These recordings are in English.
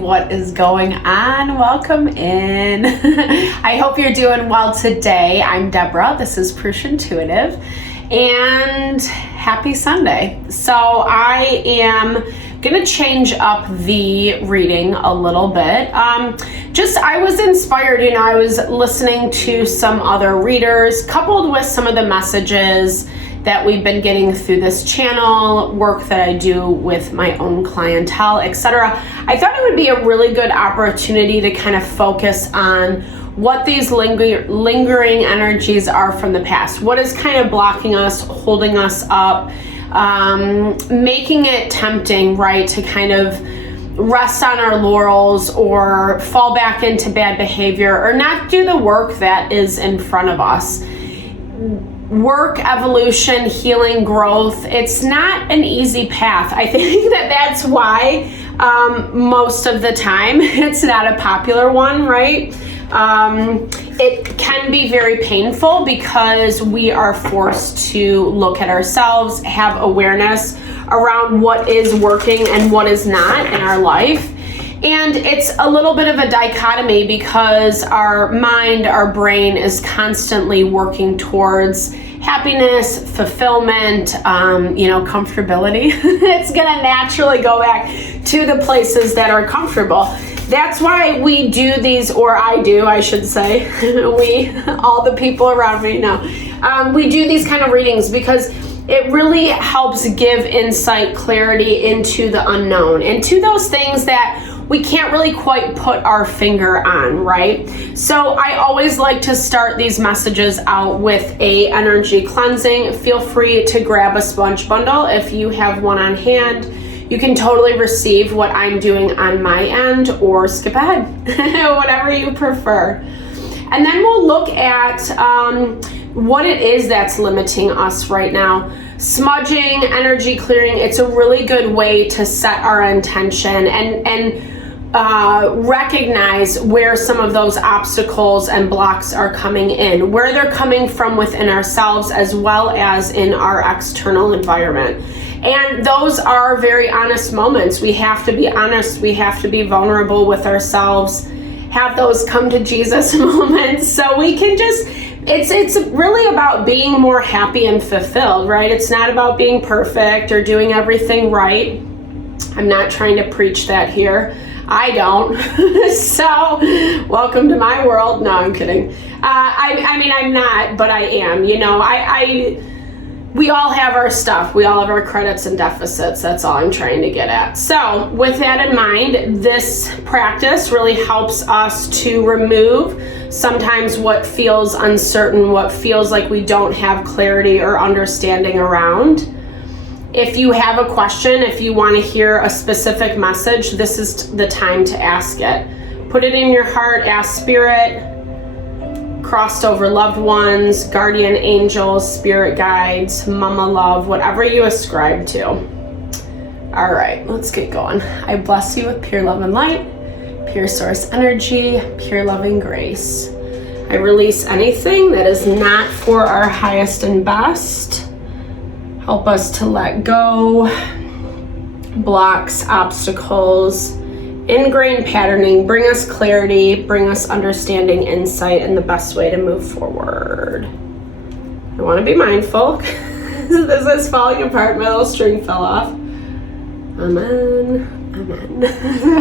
what is going on? Welcome in. I hope you're doing well today. I'm Deborah. This is Purusha Intuitive, and happy Sunday. So I am gonna change up the reading a little bit. I was inspired, I was listening to some other readers, coupled with some of the messages that we've been getting through this channel, work that I do with my own clientele, etc. I thought it would be a really good opportunity to kind of focus on what these lingering energies are from the past. What is kind of blocking us, holding us up, making it tempting, right, to kind of rest on our laurels or fall back into bad behavior or not do the work that is in front of us. Work, evolution, healing, growth, it's not an easy path. I think that's why most of the time it's not a popular one, right? It can be very painful because we are forced to look at ourselves, have awareness around what is working and what is not in our life. And it's a little bit of a dichotomy because our mind, our brain is constantly working towards happiness, fulfillment, comfortability. It's gonna naturally go back to the places that are comfortable. That's why we do these, or I should say, all the people around me know. We do these kind of readings because it really helps give insight, clarity into the unknown, into those things that we can't really quite put our finger on, right? So I always like to start these messages out with a energy cleansing. Feel free to grab a sponge bundle if you have one on hand. You can totally receive what I'm doing on my end or skip ahead, whatever you prefer. And then we'll look at what it is that's limiting us right now. Smudging, energy clearing, it's a really good way to set our intention and recognize where some of those obstacles and blocks are coming in, where they're coming from within ourselves as well as in our external environment. And those are very honest moments. We have to be honest. We have to be vulnerable with ourselves, have those come to Jesus moments so we can just, it's really about being more happy and fulfilled, right? It's not about being perfect or doing everything right. I'm not trying to preach that here. I don't. So welcome to my world. No, I'm kidding. I'm not, but I am. We all have our stuff. We all have our credits and deficits. That's all I'm trying to get at. So with that in mind, this practice really helps us to remove sometimes what feels uncertain, what feels like we don't have clarity or understanding around. If you have a question, if you want to hear a specific message, this is the time to ask it. Put it in your heart, ask spirit, crossed over loved ones, guardian angels, spirit guides, mama love, whatever you ascribe to. All right, let's get going. I bless you with pure love and light, pure source energy, pure loving grace. I release anything that is not for our highest and best. Help us to let go, blocks, obstacles, ingrained patterning, bring us clarity, bring us understanding, insight, and the best way to move forward. I want to be mindful. This is falling apart. My little string fell off. Amen.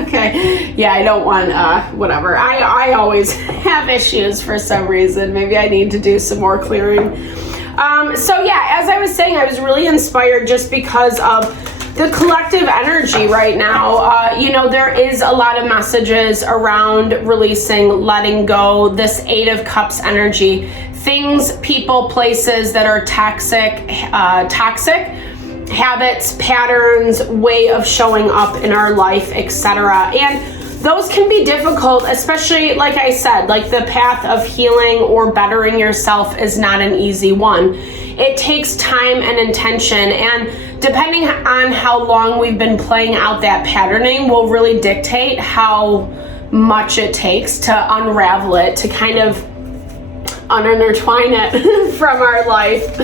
Okay. Yeah, I don't want, whatever. I always have issues for some reason. Maybe I need to do some more clearing. So yeah, as I was saying, I was really inspired just because of the collective energy right now. There is a lot of messages around releasing, letting go, this 8 of Cups energy, things, people, places that are toxic habits, patterns, way of showing up in our life, etc. And those can be difficult, especially, like I said, like the path of healing or bettering yourself is not an easy one. It takes time and intention, and depending on how long we've been playing out that patterning will really dictate how much it takes to unravel it, to kind of unintertwine it from our life.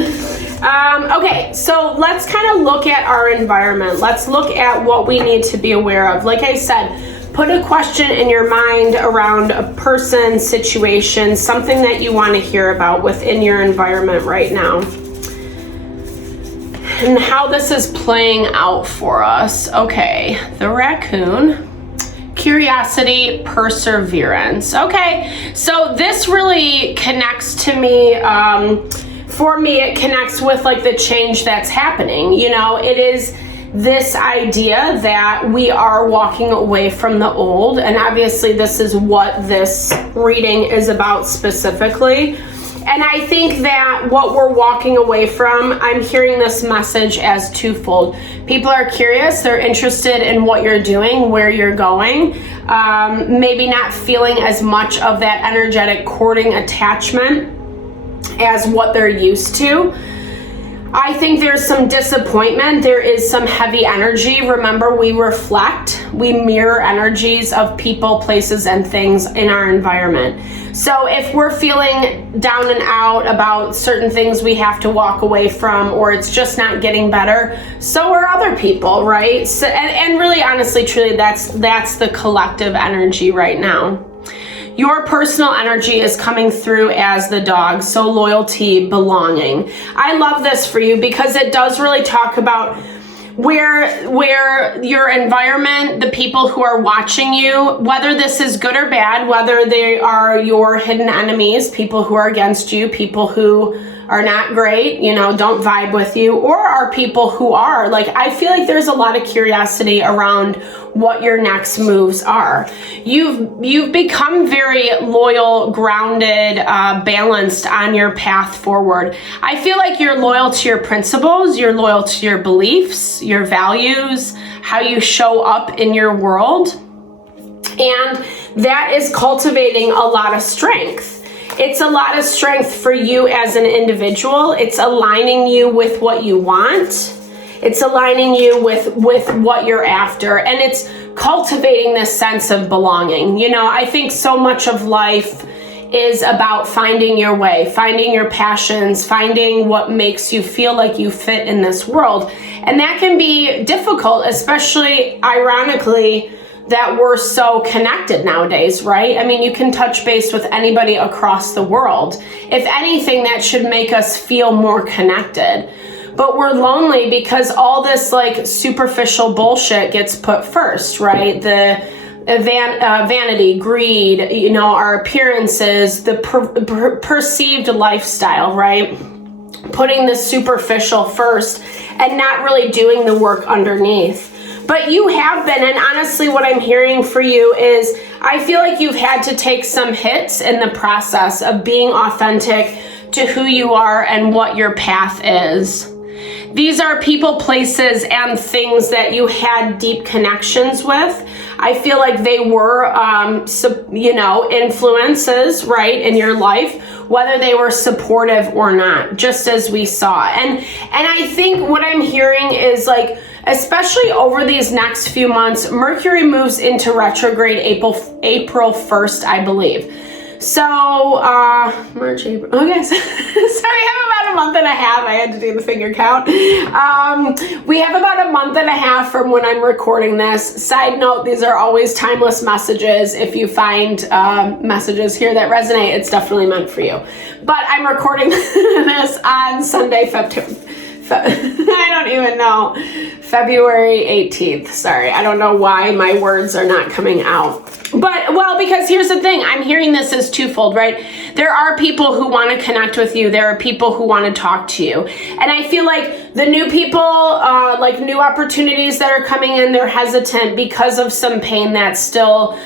Okay, so let's kind of look at our environment. Let's look at what we need to be aware of. Like I said, Put a question in your mind around a person, situation, something that you want to hear about within your environment right now. And how this is playing out for us. Okay, the raccoon. Curiosity, perseverance. Okay, so this really connects to me. For me, it connects with like the change that's happening. You know, it is this idea that we are walking away from the old, and obviously this is what this reading is about specifically. And I think that what we're walking away from, I'm hearing this message as twofold. People are curious, they're interested in what you're doing, where you're going, maybe not feeling as much of that energetic courting attachment as what they're used to. I think there's some disappointment. There is some heavy energy. Remember, we reflect, we mirror energies of people, places, and things in our environment. So if we're feeling down and out about certain things we have to walk away from, or it's just not getting better, so are other people, right? So, and really, honestly, truly, that's the collective energy right now. Your personal energy is coming through as the dog, so loyalty, belonging. I love this for you because it does really talk about where your environment, the people who are watching you, whether this is good or bad, whether they are your hidden enemies, people who are against you, people who are not great, you know, don't vibe with you, or are people who are. Like, I feel like there's a lot of curiosity around what your next moves are. You've become very loyal, grounded, balanced on your path forward. I feel like you're loyal to your principles, you're loyal to your beliefs, your values, how you show up in your world. And that is cultivating a lot of strength. It's a lot of strength for you as an individual. It's aligning you with what you want. It's aligning you with what you're after. And it's cultivating this sense of belonging. You know, I think so much of life is about finding your way, finding your passions, finding what makes you feel like you fit in this world. And that can be difficult, especially ironically, that we're so connected nowadays, right? I mean, you can touch base with anybody across the world. If anything, that should make us feel more connected. But we're lonely because all this like superficial bullshit gets put first, right? The vanity, greed, you know, our appearances, the perceived lifestyle, right? Putting the superficial first and not really doing the work underneath. But you have been, and honestly, what I'm hearing for you is I feel like you've had to take some hits in the process of being authentic to who you are and what your path is. These are people, places, and things that you had deep connections with. I feel like they were, you know, influences, right, in your life, whether they were supportive or not, just as we saw. And I think what I'm hearing is like, especially over these next few months, Mercury moves into retrograde April 1st, I believe. So, March, April, okay, sorry, I have about a month and a half. I had to do the finger count. We have about a month and a half from when I'm recording this. Side note, these are always timeless messages. If you find messages here that resonate, it's definitely meant for you. But I'm recording this on Sunday, I don't even know, February 18th. Sorry, I don't know why my words are not coming out. But, well, because here's the thing, I'm hearing this as twofold, right? There are people who want to connect with you. There are people who want to talk to you. And I feel like the new people, like new opportunities that are coming in, they're hesitant because of some pain that's still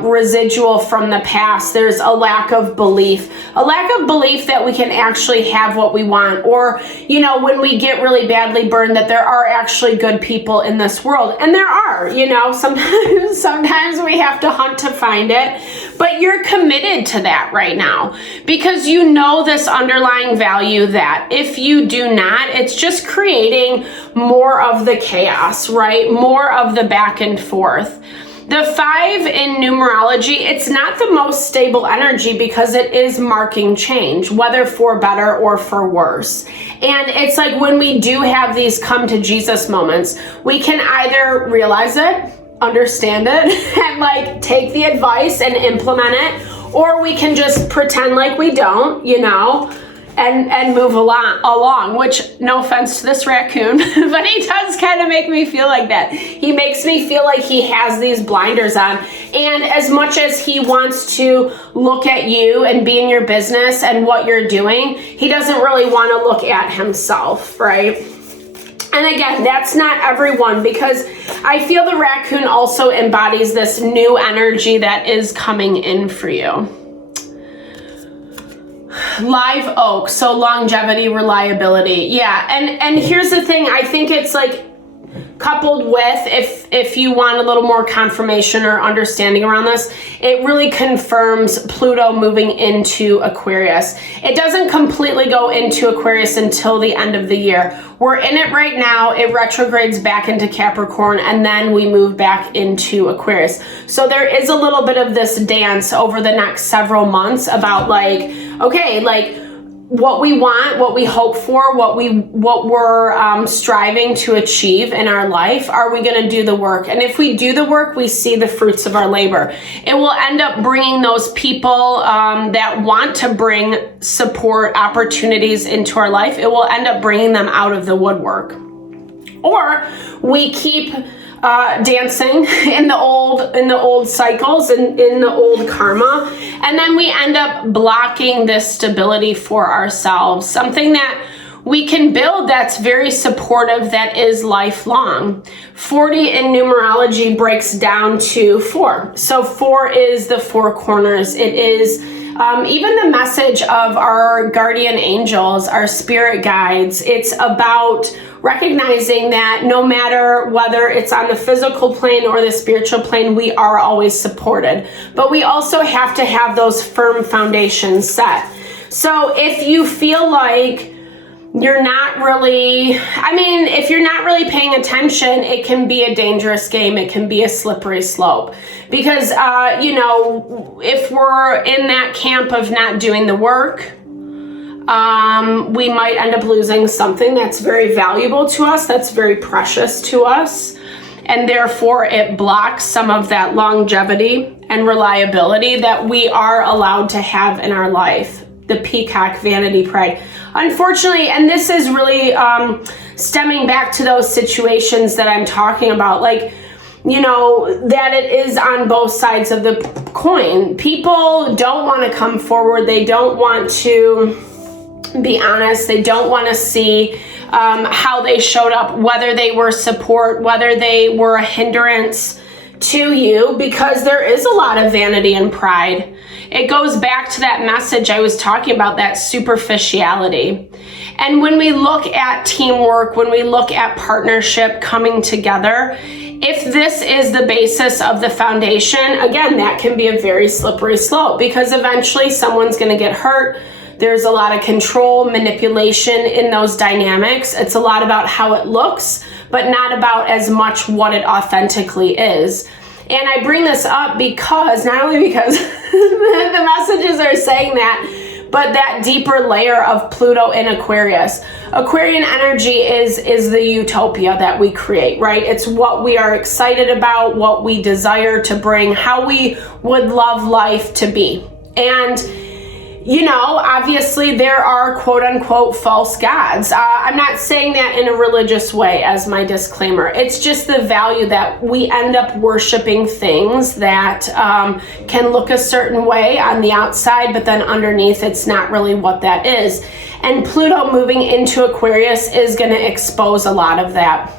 residual from the past. There's a lack of belief that we can actually have what we want. Or, you know, when we get really badly burned, that there are actually good people in this world. And there are, you know, sometimes we have to hunt to find it, but you're committed to that right now because you know this underlying value that if you do not, it's just creating more of the chaos, right? More of the back and forth. The 5 in numerology, it's not the most stable energy because it is marking change, whether for better or for worse. And it's like when we do have these come to Jesus moments, we can either realize it, understand it and like take the advice and implement it, or we can just pretend like we don't, you know, and move along, which, no offense to this raccoon, but he does kind of make me feel like that. He makes me feel like he has these blinders on. And as much as he wants to look at you and be in your business and what you're doing, he doesn't really want to look at himself, right? And again, that's not everyone, because I feel the raccoon also embodies this new energy that is coming in for you. Live oak, so longevity, reliability. Yeah, and here's the thing, I think it's like coupled with, if you want a little more confirmation or understanding around this, it really confirms Pluto moving into Aquarius. It doesn't completely go into Aquarius until the end of the year. We're in it right now. It retrogrades back into Capricorn, and then we move back into Aquarius. So there is a little bit of this dance over the next several months about like, okay, like what we want, what we hope for, what we're striving to achieve in our life. Are we going to do the work? And if we do the work, we see the fruits of our labor. It will end up bringing those people that want to bring support opportunities into our life. It will end up bringing them out of the woodwork. Or we keep dancing in the old cycles and in the old karma, and then we end up blocking this stability for ourselves, something that we can build that's very supportive, that is lifelong. 40 in numerology breaks down to 4. So 4 is the 4 corners. It is even the message of our guardian angels, our spirit guides. It's about recognizing that no matter whether it's on the physical plane or the spiritual plane, we are always supported. But we also have to have those firm foundations set. So if you feel like you're not really, if you're not really paying attention, it can be a dangerous game. It can be a slippery slope, because, if we're in that camp of not doing the work, we might end up losing something that's very valuable to us, that's very precious to us. And therefore it blocks some of that longevity and reliability that we are allowed to have in our life. The peacock, vanity, pride. Unfortunately, and this is really stemming back to those situations that I'm talking about, like, that it is on both sides of the coin. People don't want to come forward. They don't want to be honest. They don't want to see how they showed up, whether they were support, whether they were a hindrance to you, because there is a lot of vanity and pride. It goes back to that message I was talking about, that superficiality. And when we look at teamwork, when we look at partnership coming together, if this is the basis of the foundation, again, that can be a very slippery slope, because eventually someone's going to get hurt. There's a lot of control, manipulation in those dynamics. It's a lot about how it looks, but not about as much what it authentically is. And I bring this up because, not only because the messages are saying that, but that deeper layer of Pluto in Aquarius. Aquarian energy is the utopia that we create, right? It's what we are excited about, what we desire to bring, how we would love life to be. And obviously there are quote unquote false gods. I'm not saying that in a religious way as my disclaimer. It's just the value that we end up worshiping things that can look a certain way on the outside, but then underneath it's not really what that is. And Pluto moving into Aquarius is going to expose a lot of that.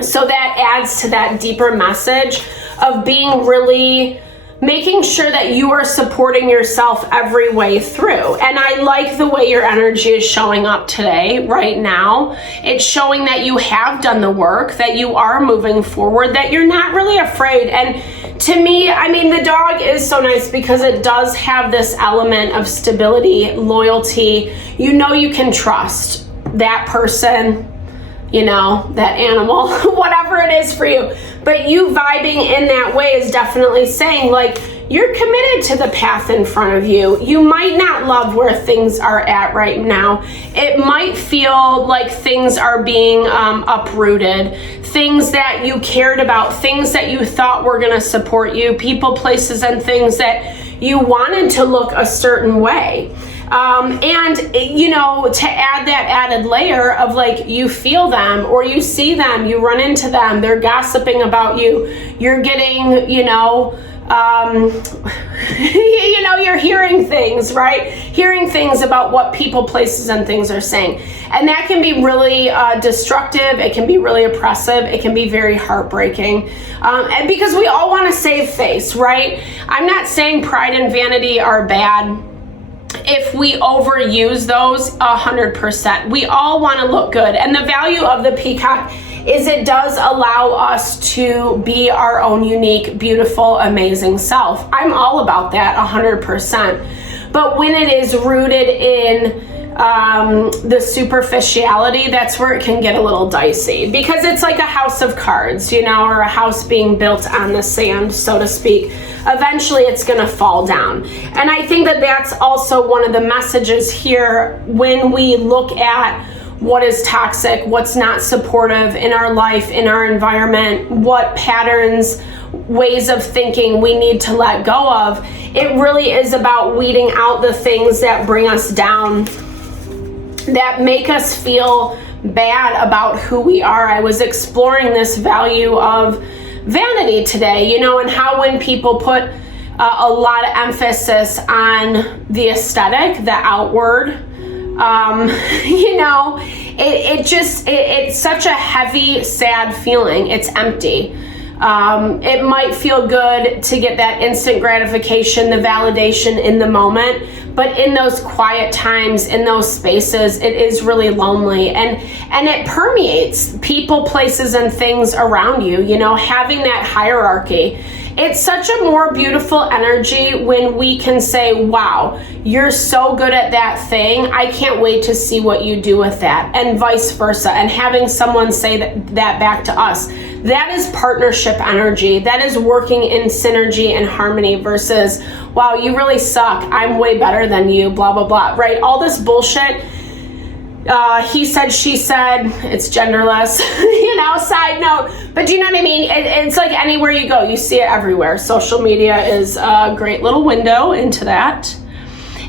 So that adds to that deeper message of being really making sure that you are supporting yourself every way through. And I like the way your energy is showing up today, right now. It's showing that you have done the work, that you are moving forward, that you're not really afraid. And to me, the dog is so nice because it does have this element of stability, loyalty. You can trust that person, that animal, whatever it is for you. But you vibing in that way is definitely saying, like, you're committed to the path in front of you. You might not love where things are at right now. It might feel like things are being uprooted, things that you cared about, things that you thought were going to support you, people, places, and things that you wanted to look a certain way. And, you know, to add that added layer of like, you feel them or you see them, you run into them, they're gossiping about you, you're getting, you know, you're hearing things, right? Hearing things about what people, places, and things are saying. And that can be really destructive. It can be really oppressive. It can be very heartbreaking. And because we all want to save face, right? I'm not saying pride and vanity are bad. If we overuse those, 100%. We all want to look good. And the value of the peacock is it does allow us to be our own unique, beautiful, amazing self. I'm all about that, 100%. But when it is rooted in the superficiality, that's where it can get a little dicey, because it's like a house of cards, you know, or a house being built on the sand, so to speak. Eventually it's going to fall down. And I think that that's also one of the messages here when we look at what is toxic, what's not supportive in our life, in our environment, what patterns, ways of thinking we need to let go of. It really is about weeding out the things that bring us down, that make us feel bad about who we are. I was exploring this value of vanity today, you know, and how when people put a lot of emphasis on the aesthetic, the outward, you know, it's such a heavy, sad feeling. It's empty. It might feel good to get that instant gratification, the validation in the moment, but in those quiet times, in those spaces, it is really lonely, and it permeates people, places, and things around you, you know, having that hierarchy. It's such a more beautiful energy when we can say, wow, you're so good at that thing. I can't wait to see what you do with that, and vice versa. And having someone say that back to us, that is partnership energy. That is working in synergy and harmony versus, wow, you really suck. I'm way better than you, blah, blah, blah, right? All this bullshit. He said, she said, it's genderless, you know, side note. But do you know what I mean? It's like anywhere you go, you see it everywhere. Social media is a great little window into that.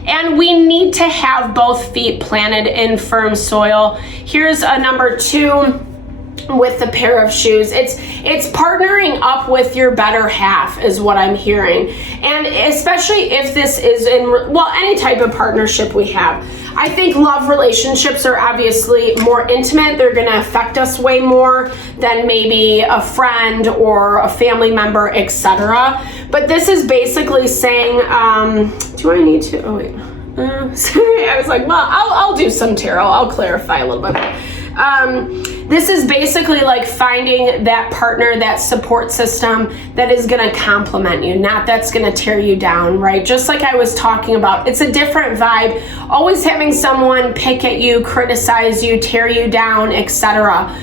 And we need to have both feet planted in firm soil. Here's a number 2 with the pair of shoes. It's partnering up with your better half is what I'm hearing. And especially if this is in, well, any type of partnership we have. I think love relationships are obviously more intimate. They're going to affect us way more than maybe a friend or a family member, etc. But this is basically saying, do I need to, oh wait, sorry, I was like, well, I'll do some tarot. I'll clarify a little bit more. This is basically like finding that partner, that support system that is going to complement you, not that's going to tear you down, right? Just like I was talking about, it's a different vibe. Always having someone pick at you, criticize you, tear you down, etc.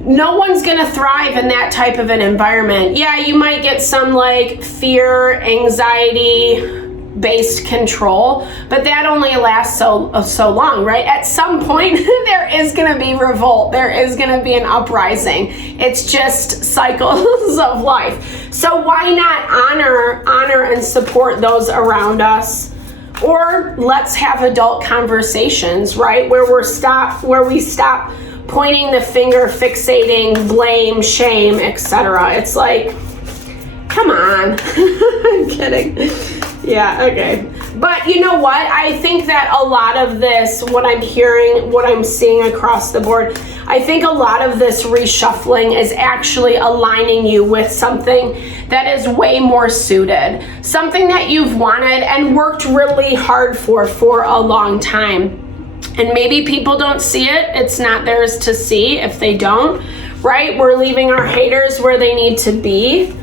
No one's going to thrive in that type of an environment. Yeah, you might get some like fear, anxiety based control, but that only lasts so long, right? At some point there is going to be revolt, there is going to be an uprising. It's just cycles of life. So why not honor and support those around us? Or let's have adult conversations, right? Where we stop pointing the finger, fixating, blame, shame, etc. It's like, come on. I'm kidding. Yeah, okay. But you know what? I think that a lot of this, what I'm hearing, what I'm seeing across the board, I think a lot of this reshuffling is actually aligning you with something that is way more suited. Something that you've wanted and worked really hard for a long time. And maybe people don't see it. It's not theirs to see if they don't, right? We're leaving our haters where they need to be.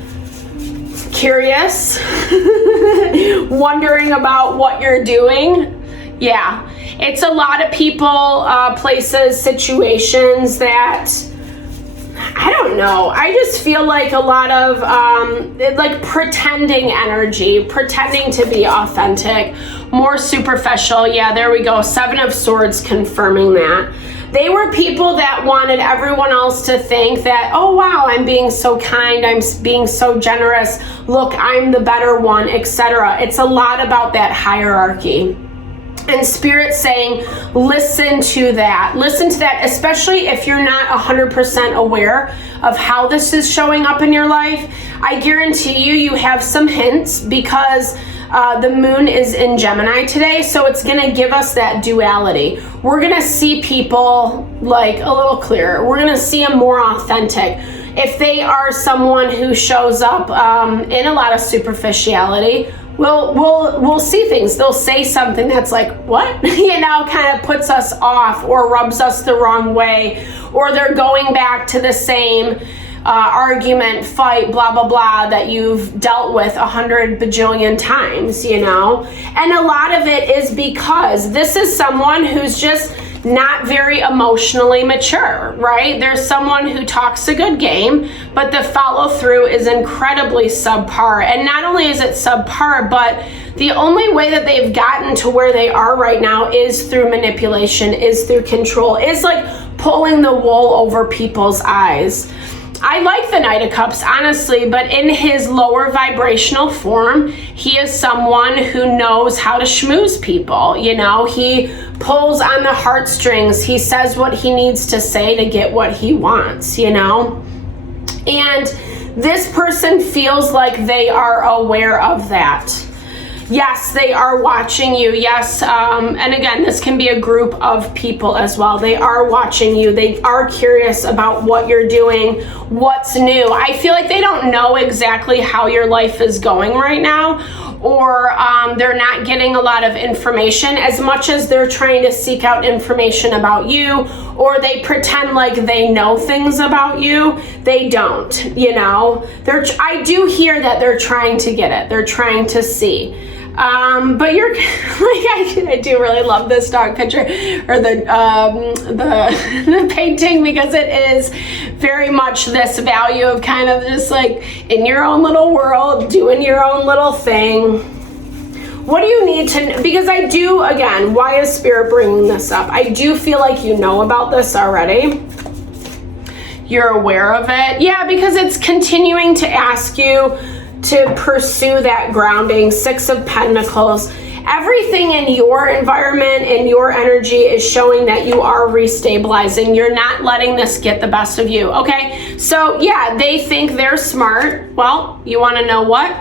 Curious, wondering about what you're doing. Yeah, it's a lot of people, places, situations that I don't know. I just feel like a lot of like pretending energy, pretending to be authentic, more superficial. Yeah, there we go. 7 of Swords confirming that. They were people that wanted everyone else to think that, oh wow, I'm being so kind, I'm being so generous, look, I'm the better one, etc. It's a lot about that hierarchy. And Spirit saying, listen to that, especially if you're not 100% aware of how this is showing up in your life. I guarantee you have some hints, because the moon is in Gemini today, so it's going to give us that duality. We're going to see people like a little clearer. We're going to see them more authentic. If they are someone who shows up in a lot of superficiality, we'll see things. They'll say something that's like, what? Kind of puts us off or rubs us the wrong way, or they're going back to the same argument, fight, blah, blah, blah, that you've dealt with 100 bajillion times, And a lot of it is because this is someone who's just not very emotionally mature, right? There's someone who talks a good game, but the follow through is incredibly subpar. And not only is it subpar, but the only way that they've gotten to where they are right now is through manipulation, is through control, is like pulling the wool over people's eyes. I like the Knight of Cups, honestly, but in his lower vibrational form, he is someone who knows how to schmooze people. He pulls on the heartstrings. He says what he needs to say to get what he wants, And this person feels like they are aware of that. Yes, they are watching you. Yes, and again, this can be a group of people as well. They are watching you. They are curious about what you're doing, what's new. I feel like they don't know exactly how your life is going right now, or they're not getting a lot of information as much as they're trying to seek out information about you, or they pretend like they know things about you. They don't, I do hear that they're trying to get it. They're trying to see. But you're like, I do really love this dog picture, or the painting, because it is very much this value of kind of just like in your own little world, doing your own little thing. What do you need to, because I do, again, why is Spirit bringing this up? I do feel like you know about this already. You're aware of it. Yeah, because it's continuing to ask you to pursue that grounding. 6 of Pentacles. Everything in your environment, in your energy, is showing that you are restabilizing. You're not letting this get the best of you, okay? So yeah, they think they're smart. Well, you want to know what?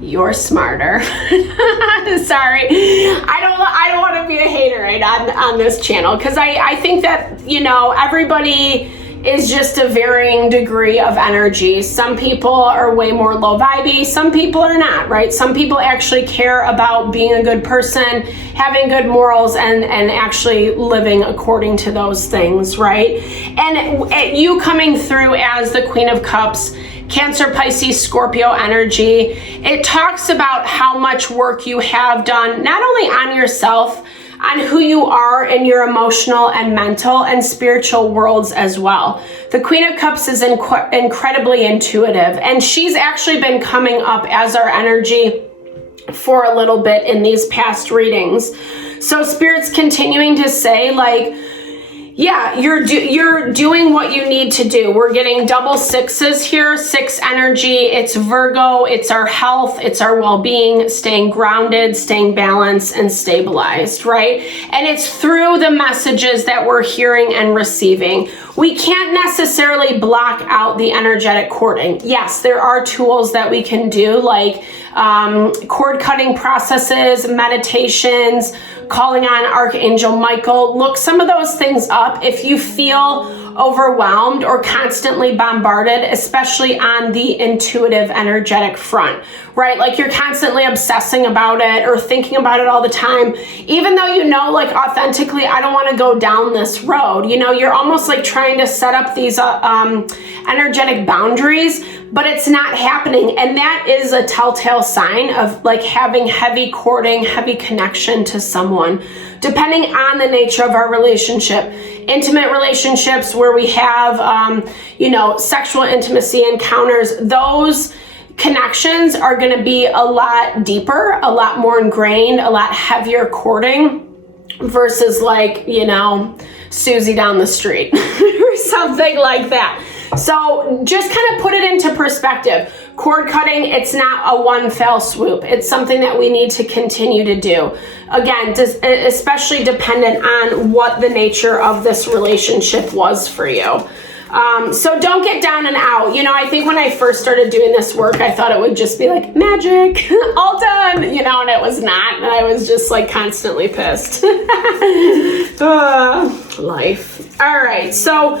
You're smarter. Sorry, I don't want to be a hater right on this channel, because I think that everybody is just a varying degree of energy. Some people are way more low vibey, some people are not, right? Some people actually care about being a good person, having good morals, and actually living according to those things, right? And you coming through as the Queen of Cups, Cancer, Pisces, Scorpio energy, it talks about how much work you have done, not only on yourself, on who you are in your emotional and mental and spiritual worlds as well. The Queen of Cups is incredibly intuitive, and she's actually been coming up as our energy for a little bit in these past readings. So Spirit's continuing to say, like, yeah, you're doing what you need to do. We're getting double 6s here, 6 energy. It's Virgo, it's our health, it's our well-being, staying grounded, staying balanced, and stabilized, right? And it's through the messages that we're hearing and receiving. We can't necessarily block out the energetic cording. Yes, there are tools that we can do, like cord cutting processes, meditations, calling on Archangel Michael. Look some of those things up if you feel overwhelmed or constantly bombarded, especially on the intuitive energetic front, right? Like you're constantly obsessing about it or thinking about it all the time, even though like authentically, I don't want to go down this road. You're almost like trying trying to set up these energetic boundaries, but it's not happening. And that is a telltale sign of like having heavy courting, heavy connection to someone, depending on the nature of our relationship. Intimate relationships where we have, sexual intimacy encounters, those connections are going to be a lot deeper, a lot more ingrained, a lot heavier courting versus like, Susie down the street or something like that. So just kind of put it into perspective. Cord cutting, it's not a one fell swoop. It's something that we need to continue to do. Again, especially dependent on what the nature of this relationship was for you. So don't get down and out. I think when I first started doing this work, I thought it would just be like magic, all done, and it was not. And I was just like constantly pissed. Life. All right. So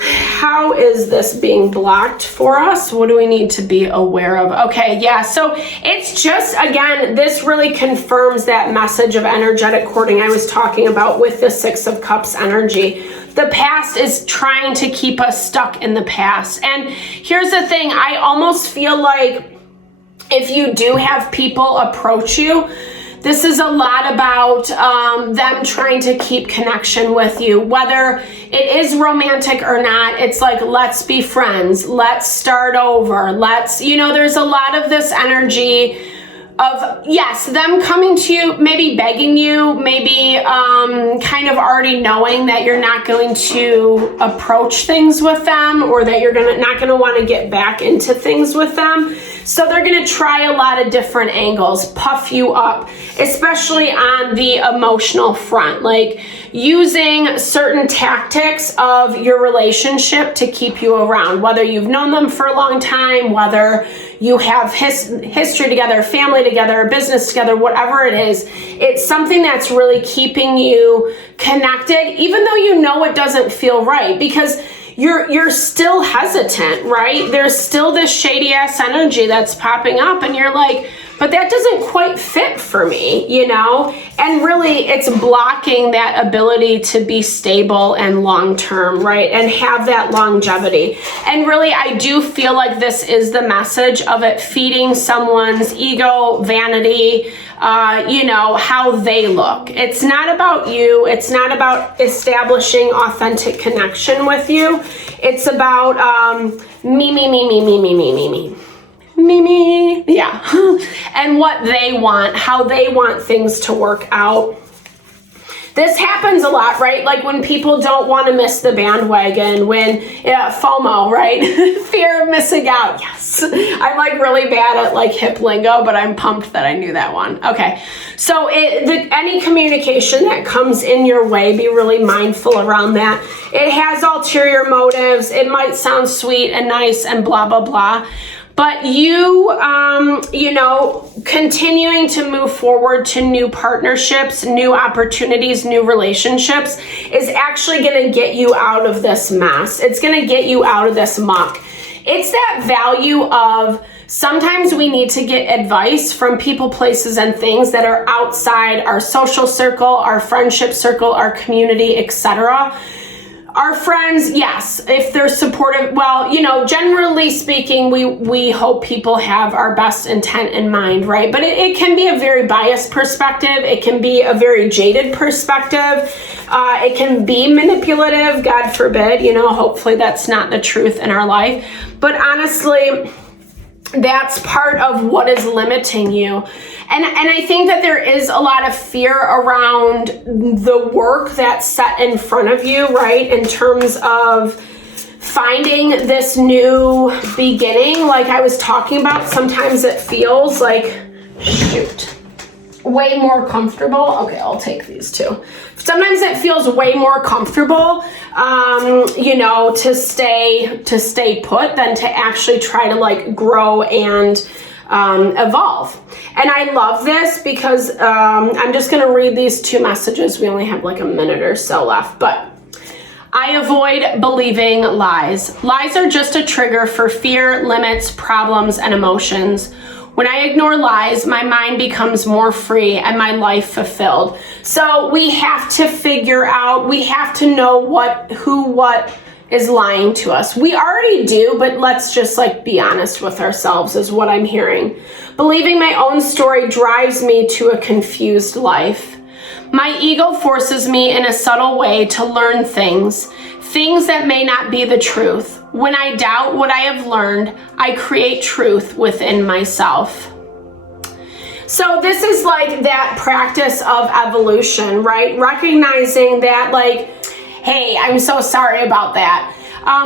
how is this being blocked for us? What do we need to be aware of? Okay. Yeah. So it's just, again, this really confirms that message of energetic courting I was talking about with the 6 of Cups energy. The past is trying to keep us stuck in the past. And here's the thing, I almost feel like if you do have people approach you, this is a lot about them trying to keep connection with you, whether it is romantic or not. It's like, let's be friends, let's start over, there's a lot of this energy of, yes, them coming to you, maybe begging you, maybe kind of already knowing that you're not going to approach things with them, or that you're not going to want to get back into things with them. So they're going to try a lot of different angles, puff you up, especially on the emotional front, like using certain tactics of your relationship to keep you around, whether you've known them for a long time, whether you have history together, family together, business together, whatever it is. It's something that's really keeping you connected, even though it doesn't feel right, because you're still hesitant, right? There's still this shady ass energy that's popping up, and you're like, but that doesn't quite fit for me, And really, it's blocking that ability to be stable and long-term, right? And have that longevity. And really, I do feel like this is the message of it feeding someone's ego, vanity, how they look. It's not about you. It's not about establishing authentic connection with you. It's about me. Yeah. And what they want, how they want things to work out. This happens a lot, right? Like when people don't want to miss the bandwagon, when FOMO, right? Fear of missing out. Yes. I'm like really bad at like hip lingo, but I'm pumped that I knew that one. Okay. So any communication that comes in your way, be really mindful around that. It has ulterior motives. It might sound sweet and nice and blah, blah, blah. But continuing to move forward to new partnerships, new opportunities, new relationships is actually going to get you out of this mess. It's going to get you out of this muck. It's that value of sometimes we need to get advice from people, places, and things that are outside our social circle, our friendship circle, our community, etc. Our friends, yes, if they're supportive, well, generally speaking, we hope people have our best intent in mind, right? But it can be a very biased perspective. It can be a very jaded perspective. It can be manipulative, God forbid, hopefully that's not the truth in our life. But honestly, that's part of what is limiting you. And I think that there is a lot of fear around the work that's set in front of you, right? In terms of finding this new beginning, like I was talking about, sometimes it feels like, way more comfortable. Okay, I'll take these two. Sometimes it feels way more comfortable, to stay put than to actually try to like grow and evolve. And I love this because I'm just going to read these two messages. We only have like a minute or so left, but I avoid believing lies. Lies are just a trigger for fear, limits, problems, and emotions. When I ignore lies, my mind becomes more free and my life fulfilled. So we have to figure out, we have to know what is lying to us. We already do, but let's just like be honest with ourselves is what I'm hearing. Believing my own story drives me to a confused life. My ego forces me in a subtle way to learn things that may not be the truth. When I doubt what I have learned, I create truth within myself. So this is like that practice of evolution, right? Recognizing that like, hey, I'm so sorry about that.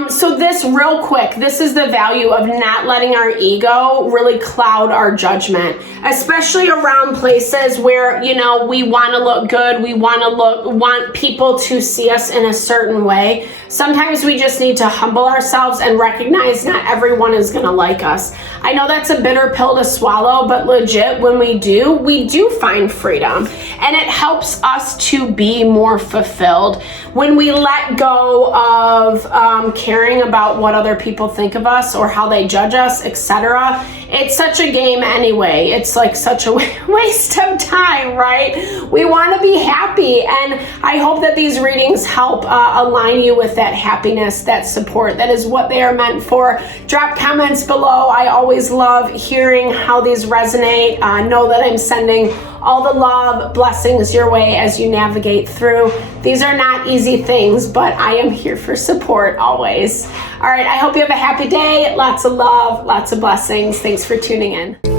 So this real quick, this is the value of not letting our ego really cloud our judgment, especially around places where, you know, we want to look good. We want people to see us in a certain way. Sometimes we just need to humble ourselves and recognize not everyone is going to like us. I know that's a bitter pill to swallow, but legit, when we do find freedom, and it helps us to be more fulfilled when we let go of caring about what other people think of us or how they judge us, etc. It's such a game anyway. It's like such a waste of time, right? We want to be happy, and I hope that these readings help align you with that happiness, that support. That is what they are meant for. Drop comments below. I always love hearing how these resonate. Know that I'm sending all the love, blessings your way as you navigate through. These are not easy things, but I am here for support always. All right, I hope you have a happy day. Lots of love, lots of blessings. Thanks for tuning in.